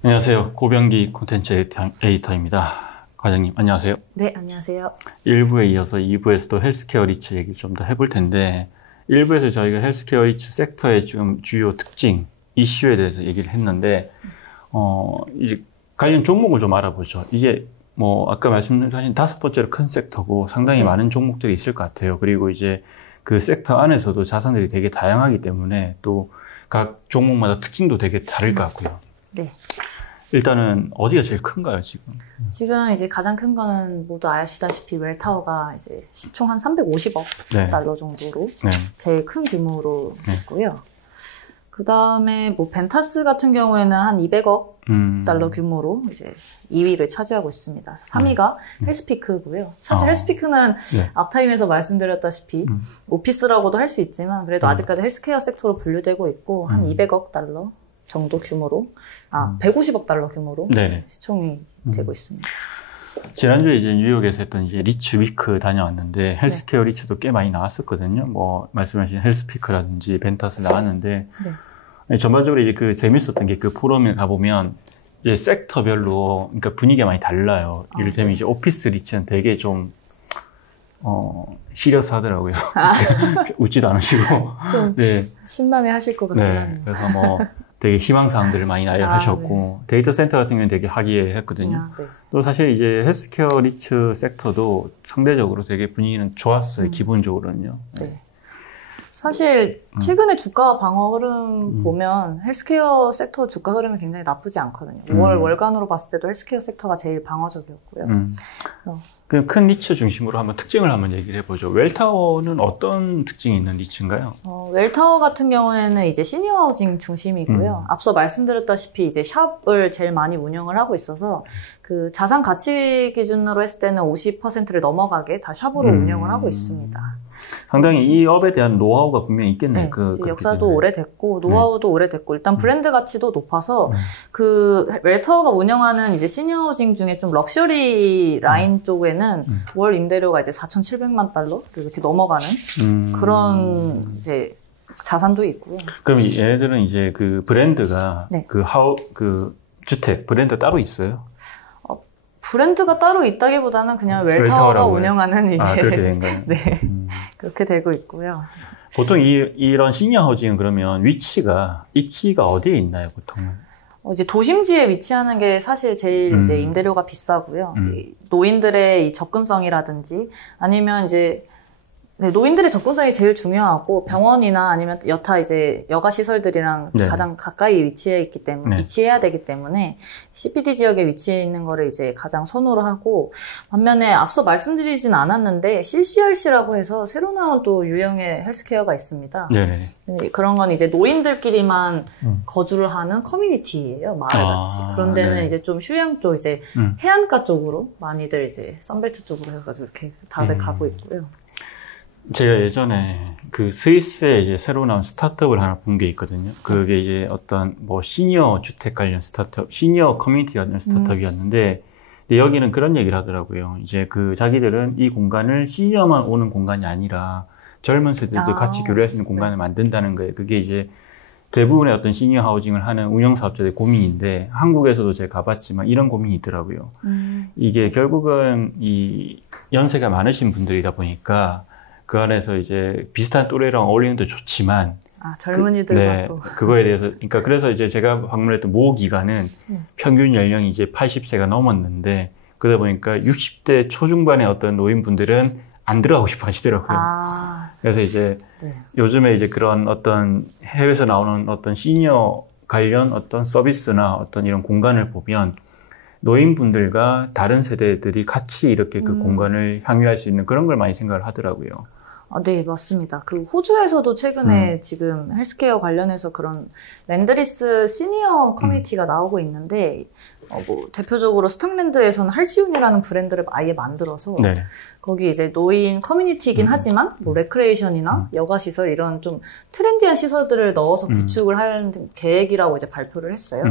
안녕하세요. 고병기 콘텐츠 에디터입니다. 과장님, 안녕하세요. 네, 안녕하세요. 1부에 이어서 2부에서도 헬스케어 리츠 얘기 좀 더 해볼 텐데, 1부에서 저희가 헬스케어 리츠 섹터의 좀 주요 특징, 이슈에 대해서 얘기를 했는데, 이제 관련 종목을 좀 알아보죠. 이게 아까 말씀하신 5번째로 큰 섹터고 상당히 많은 종목들이 있을 것 같아요. 그리고 이제 그 섹터 안에서도 자산들이 되게 다양하기 때문에 또 각 종목마다 특징도 되게 다를 것 같고요. 네. 일단은 어디가 제일 큰가요, 지금? 지금 이제 가장 큰 거는 모두 아시다시피 웰타워가 이제 시총 한 350억 네. 달러 정도로 네. 제일 큰 규모로 네. 있고요. 그 다음에 벤타스 같은 경우에는 한 200억 달러 규모로 이제 2위를 차지하고 있습니다. 3위가 헬스피크고요. 사실 헬스피크는 네. 앞타임에서 말씀드렸다시피 오피스라고도 할 수 있지만 그래도 아직까지 헬스케어 섹터로 분류되고 있고 한 200억 달러 정도 규모로 150억 달러 규모로 네네. 시총이 되고 있습니다. 지난주에 이제 뉴욕에서 했던 이제 리츠 위크 다녀왔는데 헬스케어 리츠도 꽤 많이 나왔었거든요. 말씀하신 헬스피크라든지 벤타스 나왔는데 전반적으로 이제 그 재밌었던 게 그 포럼에 가보면 이제 섹터별로 그러니까 분위기가 많이 달라요. 이를테면 이제 오피스 리츠는 되게 좀 시리어스 하더라고요. 웃지도 않으시고 좀 심란해 하실 것 같긴 하네요. 네, 그래서 되게 희망사항들을 많이 나열하셨고 데이터 센터 같은 경우는 되게 화기애애했거든요. 또 사실 이제 헬스케어 리츠 섹터도 상대적으로 되게 분위기는 좋았어요. 기본적으로는요. 네. 사실 최근에 주가 방어 흐름 보면 헬스케어 섹터 주가 흐름이 굉장히 나쁘지 않거든요. 5월 월간으로 봤을 때도 헬스케어 섹터가 제일 방어적이었고요. 그 큰 리츠 중심으로 한번 특징을 한번 얘기를 해보죠. 웰타워는 어떤 특징이 있는 리츠인가요? 웰타워 같은 경우에는 이제 시니어 하우징 중심이고요. 앞서 말씀드렸다시피 이제 샵을 제일 많이 운영을 하고 있어서 그 자산 가치 기준으로 했을 때는 50%를 넘어가게 다 샵으로 운영을 하고 있습니다. 상당히 이 업에 대한 노하우가 분명히 있겠네요. 네, 역사도 오래됐고 노하우도 오래됐고 일단 브랜드 가치도 높아서 그 웰타워가 운영하는 이제 시니어 하우징 중에 좀 럭셔리 라인 쪽에는 월 임대료가 이제 4,700만 달러 이렇게 넘어가는 그런 이제 자산도 있고요. 그럼 얘네들은 이제 그 브랜드가 그 주택 브랜드 따로 있어요? 브랜드가 따로 있다기보다는 그냥 웰타워가 운영하는 이제 그렇게 된 거예요. 네. 그렇게 되고 있고요. 보통 이런 시니어 하우징은 그러면 위치가 어디에 있나요, 보통은? 이제 도심지에 위치하는 게 사실 제일 이제 임대료가 비싸고요. 이 노인들의 이 접근성이라든지 아니면 이제 노인들의 접근성이 제일 중요하고 병원이나 아니면 여타 이제 여가 시설들이랑 가장 가까이 위치해 있기 때문에 위치해야 되기 때문에 CBD 지역에 위치해 있는 거를 이제 가장 선호를 하고 반면에 앞서 말씀드리진 않았는데 CCRC라고 해서 새로 나온 또 유형의 헬스케어가 있습니다. 네네. 그런 건 이제 노인들끼리만 거주를 하는 커뮤니티예요, 마을같이. 그런 데는 이제 좀 휴양 쪽 이제 해안가 쪽으로 많이들 이제 선벨트 쪽으로 해가지고 이렇게 다들 가고 있고요. 제가 예전에 그 스위스에 이제 새로 나온 스타트업을 하나 본 게 있거든요. 그게 이제 어떤 시니어 주택 관련 스타트업, 시니어 커뮤니티 관련 스타트업이었는데, 근데 여기는 그런 얘기를 하더라고요. 이제 그 자기들은 이 공간을 시니어만 오는 공간이 아니라 젊은 세대도 같이 교류할 수 있는 공간을 만든다는 거예요. 그게 이제 대부분의 어떤 시니어 하우징을 하는 운영사업자들의 고민인데, 한국에서도 제가 가봤지만 이런 고민이 있더라고요. 이게 결국은 이 연세가 많으신 분들이다 보니까 그 안에서 이제 비슷한 또래랑 어울리는 데 좋지만 젊은이들과 또 그거에 대해서 그러니까 그래서 이제 제가 방문했던 모 기관은 평균 연령이 이제 80세가 넘었는데 그러다 보니까 60대 초중반의 어떤 노인분들은 안 들어가고 싶어 하시더라고요. 그래서 이제 요즘에 이제 그런 어떤 해외에서 나오는 어떤 시니어 관련 어떤 서비스나 어떤 이런 공간을 보면 노인분들과 다른 세대들이 같이 이렇게 그 공간을 향유할 수 있는 그런 걸 많이 생각을 하더라고요. 네, 맞습니다. 그 호주에서도 최근에 지금 헬스케어 관련해서 그런 랜드리스 시니어 커뮤니티가 나오고 있는데 뭐 대표적으로 스탕랜드에서는 할지윤이라는 브랜드를 아예 만들어서 네. 거기 이제 노인 커뮤니티이긴 하지만 뭐 레크레이션이나 여가시설 이런 좀 트렌디한 시설들을 넣어서 구축을 할 계획이라고 이제 발표를 했어요.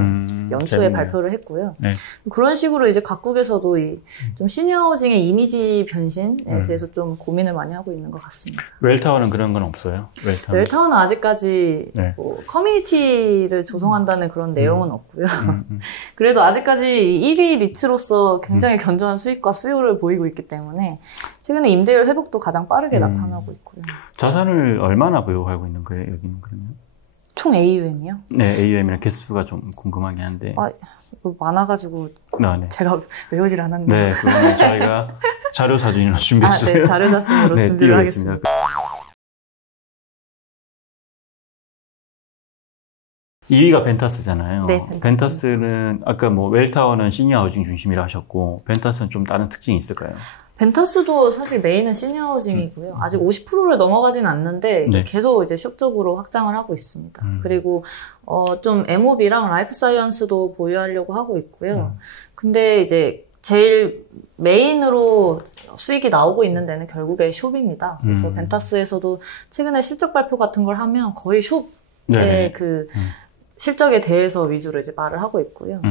연초에 재밌네요. 발표를 했고요. 네. 그런 식으로 이제 각국에서도 이 좀 시니어하우징의 이미지 변신에 대해서 좀 고민을 많이 하고 있는 것 같습니다. 웰타워는 그런 건 없어요? 웰타워는 아직까지 네. 뭐 커뮤니티를 조성한다는 그런 내용은 없고요. 그래도 아직까지 1위 리츠로서 굉장히 견조한 수익과 수요를 보이고 있기 때문에 최근에 임대율 회복도 가장 빠르게 나타나고 있고요. 자산을 얼마나 보유하고 있는 거예요, 여기는 그러면? 총 AUM이요? 네, AUM이랑 개수가 좀 궁금하긴 한데. 아, 이거 많아가지고 네. 제가 외우질 않았는데. 네, 그러면 저희가 자료 사진으로 준비했어요. 네, 자료 사진으로 네, 준비를 띄우겠습니다. 하겠습니다. 2위가 벤타스잖아요. 네, 벤타스. 벤타스는 아까 뭐 웰타워는 시니어 하우징 중심이라 하셨고 벤타스는 좀 다른 특징이 있을까요? 벤타스도 사실 메인은 시니어하우징이고요. 아직 50%를 넘어가진 않는데 이제 네. 계속 이제 숍적으로 확장을 하고 있습니다. 그리고 좀 MOB랑 라이프 사이언스도 보유하려고 하고 있고요. 근데 이제 제일 메인으로 수익이 나오고 있는 데는 결국에 숍입니다. 그래서 벤타스에서도 최근에 실적 발표 같은 걸 하면 거의 숍의 그 실적에 대해서 위주로 이제 말을 하고 있고요.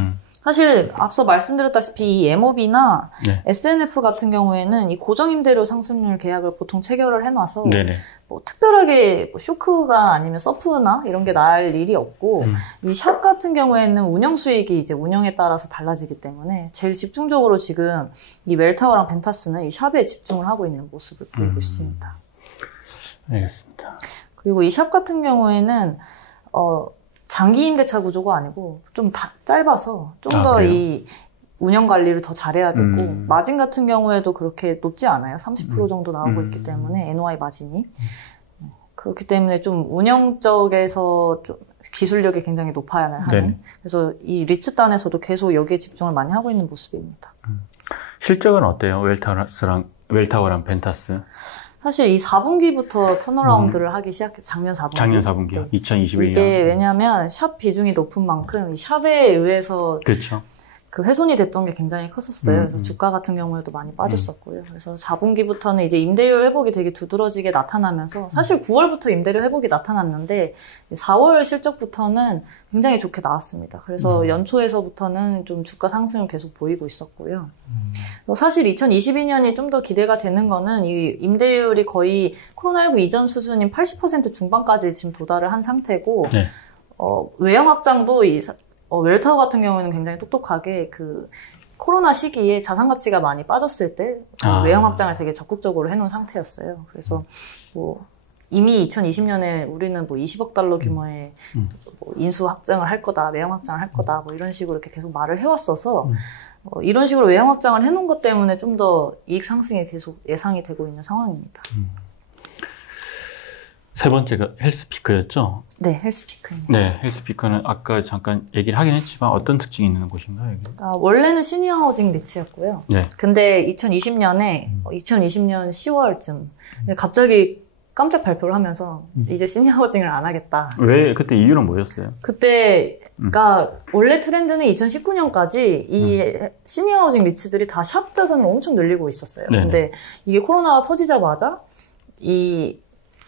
사실 앞서 말씀드렸다시피 이 MOB나 네. SNF 같은 경우에는 이 고정임대료 상승률 계약을 보통 체결을 해놔서 네네. 뭐 특별하게 뭐 쇼크가 아니면 서프나 이런 게 날 일이 없고 이 샵 같은 경우에는 운영 수익이 이제 운영에 따라서 달라지기 때문에 제일 집중적으로 지금 이 웰타워랑 벤타스는 이 샵에 집중을 하고 있는 모습을 보이고 있습니다. 알겠습니다. 그리고 이 샵 같은 경우에는 장기 임대차 구조가 아니고 좀 짧아서 좀 더 이 운영 관리를 더 잘해야 되고 마진 같은 경우에도 그렇게 높지 않아요. 30% 정도 나오고 있기 때문에 NOI 마진이 그렇기 때문에 좀 운영 쪽에서 좀 기술력이 굉장히 높아야 하는 네. 그래서 이 리츠단에서도 계속 여기에 집중을 많이 하고 있는 모습입니다. 실적은 어때요? 웰타워랑 벤타스? 사실 이 4분기부터 턴어라운드를 하기 시작했어요. 작년 4분기. 작년 4분기요? 네. 2021년. 이게 왜냐하면 샵 비중이 높은 만큼 이 샵에 의해서 그렇죠. 그 훼손이 됐던 게 굉장히 컸었어요. 그래서 주가 같은 경우에도 많이 빠졌었고요. 그래서 4분기부터는 이제 임대료 회복이 되게 두드러지게 나타나면서 사실 9월부터 임대료 회복이 나타났는데 4월 실적부터는 굉장히 좋게 나왔습니다. 그래서 연초에서부터는 좀 주가 상승을 계속 보이고 있었고요. 사실 2022년이 좀 더 기대가 되는 거는 이 임대율이 거의 코로나19 이전 수준인 80% 중반까지 지금 도달을 한 상태고 네. 외형 확장도 웰타워 같은 경우에는 굉장히 똑똑하게 그 코로나 시기에 자산 가치가 많이 빠졌을 때 외형 확장을 되게 적극적으로 해놓은 상태였어요. 그래서 뭐 이미 2020년에 우리는 뭐 20억 달러 규모의 뭐 인수 확장을 할 거다, 외형 확장을 할 거다, 뭐 이런 식으로 이렇게 계속 말을 해왔어서 이런 식으로 외형 확장을 해놓은 것 때문에 좀 더 이익 상승이 계속 예상이 되고 있는 상황입니다. 세 번째가 헬스피크였죠? 네, 헬스피크입니다. 네, 헬스피크는 아까 잠깐 얘기를 하긴 했지만 어떤 특징이 있는 곳인가요? 이게? 원래는 시니어 하우징 리츠였고요. 네. 근데 2020년 10월쯤 갑자기 깜짝 발표를 하면서 이제 시니어 하우징을 안 하겠다. 왜 그때 이유는 뭐였어요? 그때가 원래 트렌드는 2019년까지 이 시니어 하우징 리츠들이 다 샵 자산을 엄청 늘리고 있었어요. 네네. 근데 이게 코로나가 터지자마자 이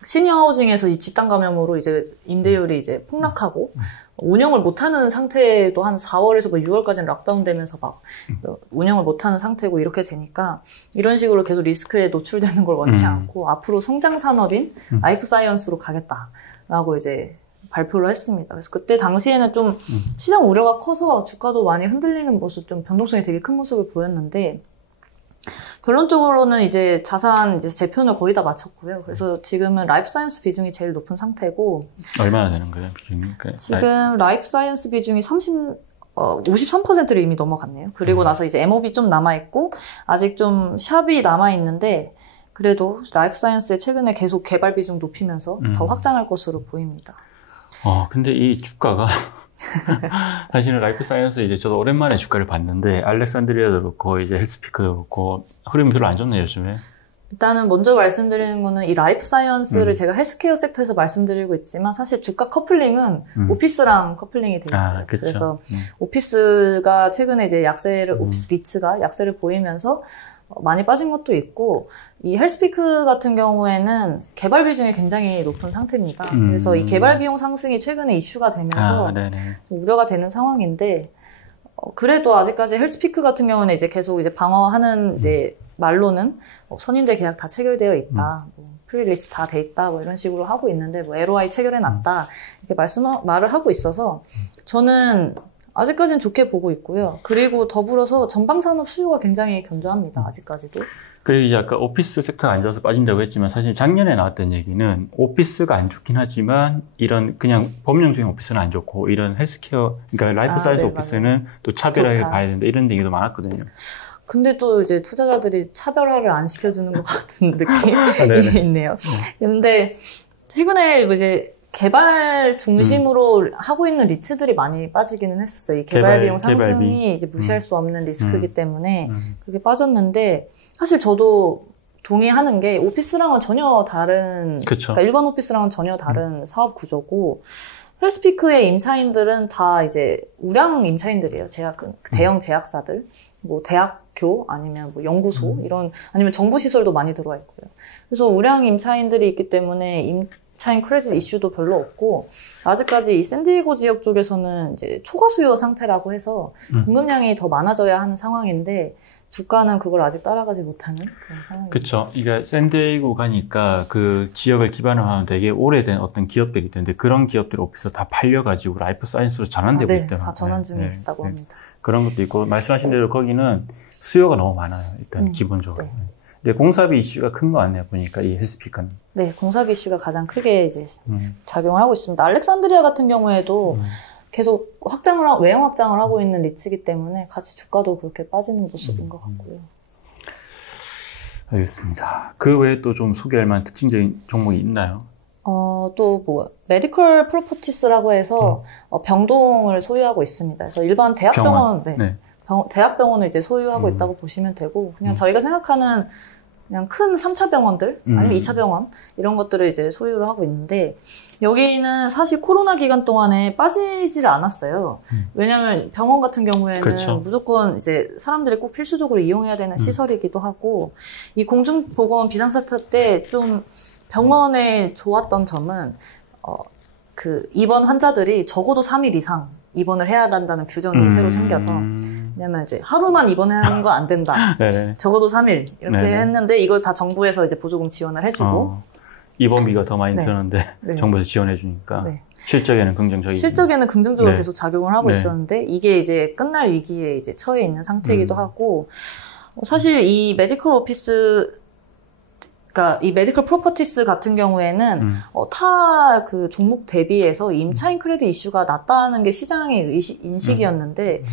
시니어 하우징에서 이 집단 감염으로 이제 임대율이 이제 폭락하고 운영을 못하는 상태도 한 4월에서 뭐 6월까지는 락다운 되면서 막 운영을 못하는 상태고 이렇게 되니까 이런 식으로 계속 리스크에 노출되는 걸 원치 않고 앞으로 성장 산업인 라이프 사이언스로 가겠다라고 이제 발표를 했습니다. 그래서 그때 당시에는 좀 시장 우려가 커서 주가도 많이 흔들리는 모습, 좀 변동성이 되게 큰 모습을 보였는데 결론적으로는 이제 자산 이제 재편을 거의 다 마쳤고요. 그래서 지금은 라이프 사이언스 비중이 제일 높은 상태고 얼마나 되는 거예요, 비중이? 지금 라이프 사이언스 비중이 53%를 이미 넘어갔네요. 그리고 나서 이제 MOB 좀 남아있고 아직 좀 샵이 남아있는데 그래도 라이프 사이언스에 최근에 계속 개발 비중 높이면서 더 확장할 것으로 보입니다. 근데 이 주가가 사실은 라이프 사이언스 이제 저도 오랜만에 주가를 봤는데 알렉산드리아도 그렇고 이제 헬스피크도 그렇고 흐름이 별로 안 좋네요, 요즘에. 일단은 먼저 말씀드리는 거는 이 라이프 사이언스를 제가 헬스케어 섹터에서 말씀드리고 있지만 사실 주가 커플링은 오피스랑 커플링이 돼 있어요. 그렇죠. 그래서 오피스가 최근에 이제 약세를 오피스 리츠가 약세를 보이면서 많이 빠진 것도 있고 이 헬스피크 같은 경우에는 개발 비중이 굉장히 높은 상태입니다. 그래서 이 개발 비용 상승이 최근에 이슈가 되면서 우려가 되는 상황인데 그래도 아직까지 헬스피크 같은 경우는 이제 계속 이제 방어하는 이제 말로는 선임대 계약 다 체결되어 있다, 프리리스트 다 돼 있다, 뭐 이런 식으로 하고 있는데 LOI 체결해 놨다 이렇게 말을 하고 있어서 저는 아직까지는 좋게 보고 있고요. 그리고 더불어서 전방 산업 수요가 굉장히 견조합니다. 아직까지도. 그리고 이제 아까 오피스 섹터가 안 좋아서 빠진다고 했지만 사실 작년에 나왔던 얘기는 오피스가 안 좋긴 하지만 이런 그냥 법령적인 오피스는 안 좋고 이런 헬스케어, 그러니까 라이프 사이언스 오피스는 맞아요. 또 차별하게 봐야 된다 이런 얘기도 많았거든요. 근데 또 이제 투자자들이 차별화를 안 시켜주는 것 같은 느낌이 있네요. 근데 최근에 이제 개발 중심으로 하고 있는 리츠들이 많이 빠지기는 했었어요. 이 개발 비용 상승이 이제 무시할 수 없는 리스크이기 때문에 그게 빠졌는데 사실 저도 동의하는 게 오피스랑은 전혀 다른, 그러니까 일반 오피스랑은 전혀 다른 사업 구조고 헬스피크의 임차인들은 다 이제 우량 임차인들이에요. 대형 제약사들, 뭐 대학교 아니면 뭐 연구소 이런 아니면 정부 시설도 많이 들어와 있고요. 그래서 우량 임차인들이 있기 때문에 임차인 크레딧 이슈도 별로 없고 아직까지 이 샌디에고 지역 쪽에서는 이제 초과 수요 상태라고 해서 공급량이 더 많아져야 하는 상황인데 주가는 그걸 아직 따라가지 못하는 그런 상황입니다. 그렇죠. 이게 샌디에고 가니까 그 지역을 기반으로 하는 되게 오래된 어떤 기업들이 있는데 그런 기업들 오피스 다 팔려가지고 라이프 사이언스로 전환되고 있다는 다 전환 중에 있다고 합니다. 그런 것도 있고 말씀하신 대로 거기는 수요가 너무 많아요. 일단 기본적으로. 근데 공사비 이슈가 큰 거 같네요. 보니까 이 헬스피크는. 네, 공사비 이슈가 가장 크게 이제 작용을 하고 있습니다. 알렉산드리아 같은 경우에도 계속 외형 확장을 하고 있는 리츠이기 때문에 같이 주가도 그렇게 빠지는 모습인 것 같고요. 알겠습니다. 그 외에 또 좀 소개할 만한 특징적인 종목이 있나요? 또 뭐 메디컬 프로퍼티스라고 해서 병동을 소유하고 있습니다. 그래서 일반 대학병원, 대학병원을 이제 소유하고 있다고 보시면 되고 그냥 저희가 생각하는 그냥 큰 3차 병원들 아니면 2차 병원 이런 것들을 이제 소유를 하고 있는데 여기는 사실 코로나 기간 동안에 빠지지를 않았어요. 왜냐하면 병원 같은 경우에는 무조건 이제 사람들이 꼭 필수적으로 이용해야 되는 시설이기도 하고 이 공중보건 비상사태 때 좀 병원에 좋았던 점은 그 입원 환자들이 적어도 3일 이상 입원을 해야 한다는 규정이 새로 생겨서 왜냐면 이제 하루만 입원하는 건 안 된다. 적어도 3일 이렇게 했는데 이걸 다 정부에서 이제 보조금 지원을 해주고 입원비가 더 많이 드는데 정부에서 지원해 주니까 실적에는 긍정적으로 계속 작용을 하고 있었는데 이게 이제 끝날 위기에 이제 처해 있는 상태이기도 하고 사실 이 메디컬 오피스 그러니까 이 메디컬 프로퍼티스 같은 경우에는 타 그 종목 대비해서 임차인 크레딧 이슈가 낮다는 게 시장의 인식이었는데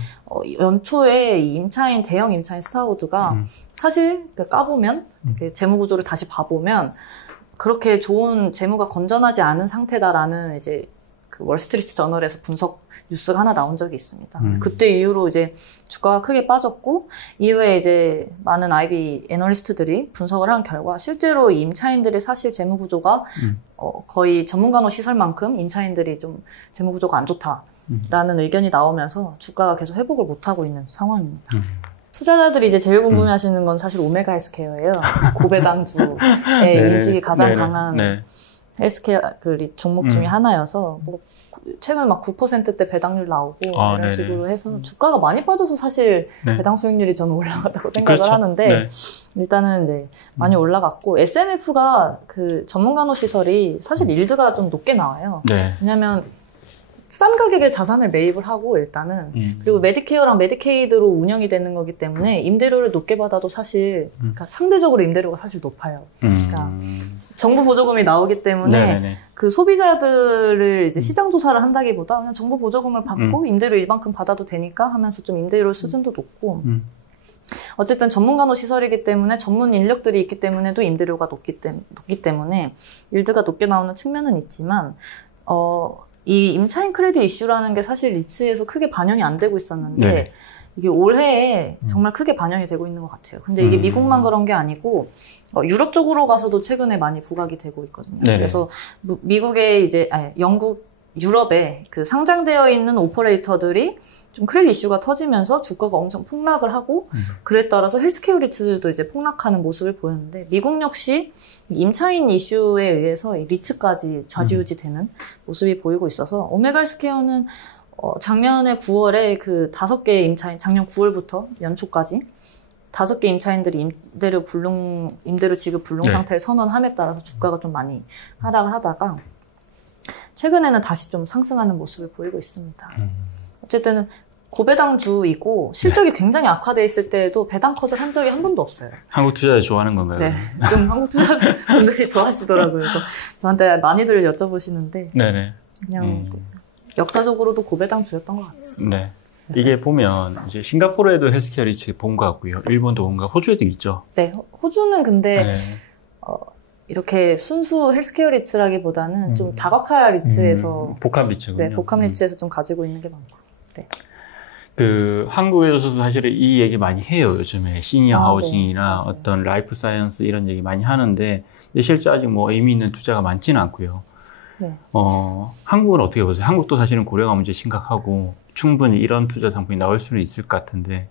연초에 이 대형 임차인 스타워드가 사실 까보면 재무 구조를 다시 봐보면 그렇게 좋은 재무가 건전하지 않은 상태다라는 이제 그 월스트리트 저널에서 분석 뉴스가 하나 나온 적이 있습니다. 그때 이후로 이제 주가가 크게 빠졌고 이후에 이제 많은 IB 애널리스트들이 분석을 한 결과 실제로 이 임차인들의 사실 재무 구조가 거의 전문간호 시설만큼 임차인들이 좀 재무 구조가 안 좋다라는 의견이 나오면서 주가가 계속 회복을 못 하고 있는 상황입니다. 투자자들이 이제 제일 궁금해하시는 건 사실 오메가 헬스케어예요. 고배당주의 인식이 가장 강한 헬스케어 종목 중에 하나여서 뭐 최근 막 9%대 배당률 나오고 이런 식으로 해서 주가가 많이 빠져서 사실 배당 수익률이 저는 올라갔다고 생각을 하는데 일단은 많이 올라갔고 SNF가 그 전문간호 시설이 사실 일드가 좀 높게 나와요. 왜냐하면 싼 가격에 자산을 매입을 하고 일단은 그리고 메디케어랑 메디케이드로 운영이 되는 거기 때문에 임대료를 높게 받아도 사실 그러니까 상대적으로 임대료가 사실 높아요. 그러니까 정부 보조금이 나오기 때문에 그 소비자들을 이제 시장 조사를 한다기보다 그냥 정부 보조금을 받고 임대료 이만큼 받아도 되니까 하면서 좀 임대료 수준도 높고 어쨌든 전문간호 시설이기 때문에 전문 인력들이 있기 때문에도 임대료가 높기 때문에 일드가 높게 나오는 측면은 있지만 이 임차인 크레딧 이슈라는 게 사실 리츠에서 크게 반영이 안 되고 있었는데 네. 이게 올해에 정말 크게 반영이 되고 있는 것 같아요. 근데 이게 미국만 그런 게 아니고 유럽 쪽으로 가서도 최근에 많이 부각이 되고 있거든요. 네네. 그래서 미국의 이제 영국, 유럽에 그 상장되어 있는 오퍼레이터들이 좀 크레딧 이슈가 터지면서 주가가 엄청 폭락을 하고 그에 따라서 헬스케어 리츠도 이제 폭락하는 모습을 보였는데 미국 역시 임차인 이슈에 의해서 리츠까지 좌지우지되는 모습이 보이고 있어서 오메가 헬스케어는 작년에 9월에 그 5개의 임차인, 작년 9월부터 연초까지 5개 임차인들이 임대료 지급 불능 네. 상태를 선언함에 따라서 주가가 좀 많이 하락을 하다가 최근에는 다시 좀 상승하는 모습을 보이고 있습니다. 어쨌든 고배당주이고 실적이 네. 굉장히 악화되어 있을 때에도 배당 컷을 한 적이 한 번도 없어요. 한국 투자자 좋아하는 건가요? 네, 좀 한국 투자자분들이 좋아하시더라고요. 그래서 저한테 많이들 여쭤보시는데 네네. 그냥 역사적으로도 고배당주였던 것 같습니다. 네. 이게 보면 이제 싱가포르에도 헬스케어 리츠 본 것 같고요. 일본도 뭔가 호주에도 있죠. 네, 호주는 근데 네. 이렇게 순수 헬스케어 리츠라기보다는 좀 다각화 리츠에서 복합 리츠군요. 네, 복합 리츠에서 좀 가지고 있는 게 많고. 네. 그 한국에서 사실 이 얘기 많이 해요. 요즘에 시니어 하우징이나 네, 어떤 라이프 사이언스 이런 얘기 많이 하는데 실제 아직 뭐 의미 있는 투자가 많지는 않고요. 네. 한국은 어떻게 보세요? 한국도 사실은 고령화 문제 심각하고 충분히 이런 투자 상품이 나올 수는 있을 것 같은데.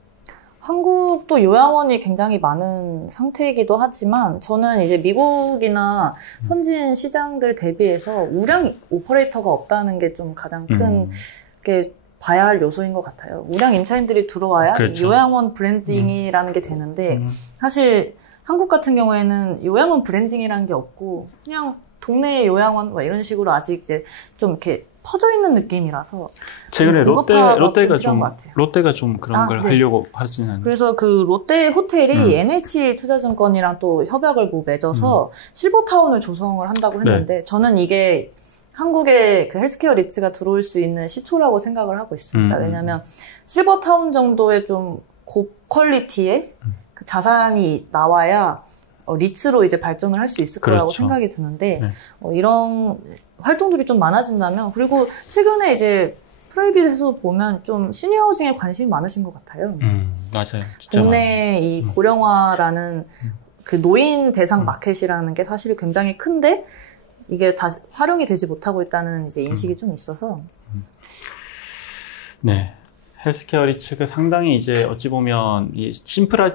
한국도 요양원이 굉장히 많은 상태이기도 하지만 저는 이제 미국이나 선진 시장들 대비해서 우량 오퍼레이터가 없다는 게 좀 가장 큰 게 봐야 할 요소인 것 같아요. 우량 임차인들이 들어와야 그렇죠. 요양원 브랜딩이라는 게 되는데 사실 한국 같은 경우에는 요양원 브랜딩이라는 게 없고 그냥 동네 요양원 이런 식으로 아직 이제 좀 이렇게 퍼져 있는 느낌이라서 최근에 롯데가 좀 그런 걸 네. 하려고 하지는 않아요. 그래서 그 롯데 호텔이 NH투자증권이랑 또 협약을 맺어서 실버타운을 조성을 한다고 했는데 네. 저는 이게 한국에 그 헬스케어 리츠가 들어올 수 있는 시초라고 생각을 하고 있습니다. 왜냐하면 실버타운 정도의 좀 고퀄리티의 그 자산이 나와야 리츠로 이제 발전을 할 수 있을 거라고 그렇죠. 생각이 드는데 네. 이런 활동들이 좀 많아진다면 그리고 최근에 이제 프라이빗에서 보면 좀 시니어 하우징에 관심이 많으신 것 같아요. 맞아요. 진짜 국내 이 고령화라는 그 노인 대상 마켓이라는 게 사실 굉장히 큰데 이게 다 활용이 되지 못하고 있다는 이제 인식이 좀 있어서. 네. 헬스케어 리츠가 상당히 이제 어찌 보면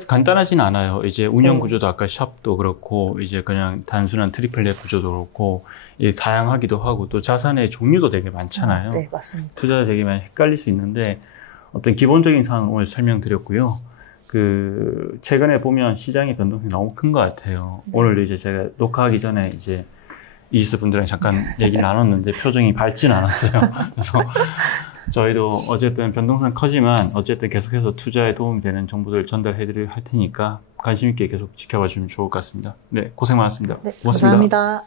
간단하진 않아요. 이제 운영 구조도 아까 샵도 그렇고 이제 그냥 단순한 트리플 넷 구조도 그렇고 다양하기도 하고 또 자산의 종류도 되게 많잖아요. 네, 맞습니다. 투자가 되게 많이 헷갈릴 수 있는데 어떤 기본적인 사항을 오늘 설명드렸고요. 그 최근에 보면 시장의 변동성이 너무 큰 것 같아요. 오늘 이제 제가 녹화하기 전에 이제 이지스 분들이랑 잠깐 얘기를 나눴는데 표정이 밝진 않았어요. 그래서 저희도 어쨌든 변동성이 커지만 어쨌든 계속해서 투자에 도움이 되는 정보들 전달해드릴 할 테니까 관심 있게 계속 지켜봐 주면 좋을 것 같습니다. 네, 고생 많았습니다. 네, 고맙습니다. 감사합니다.